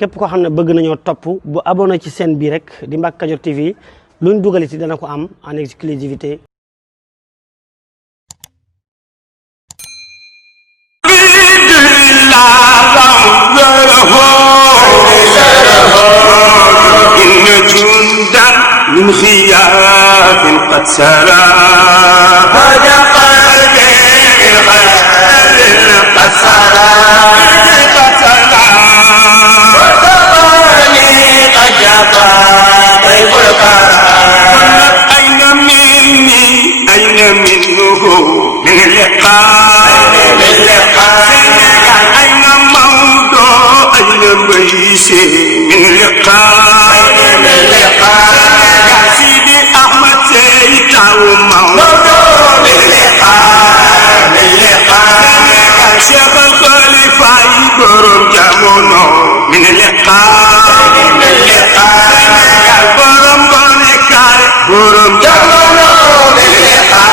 képp koo xam ne bëgg nañoo topp bu abonné ci chaîne bi rek di Mbacke Kadior TV luñ dugal ci dana ko am en exclusivité. من خياف قد سرى هذا قلبي قد سرى وثماني قد جفا طيب القرى أين مني أين منه من اللقاء أين موضوع أين بيسي من اللقاء سيدي أحمد سيتاو موضوع من اللقاء شيخ الخليفة برم جامونو من اللقاء برم بونيكاي برم جامونو من اللقاء.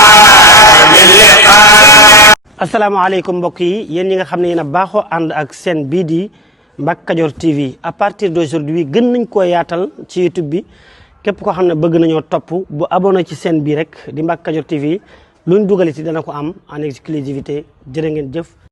asalaamaaleykum mbokk yi yéen ñi nga xam ne yéen a baaxoo ànd ak chaîne bii di Mbacke Kadior TV à partir d'aujourd'hui gën nañ koo yaatal ci YouTube bi képp koo xam ne bëgg nañoo topp bu abonné ci chaîne bi rek di Mbacke Kadior TV luñ dugal ci dana ko am en exclusivité jërë ngeen jëf.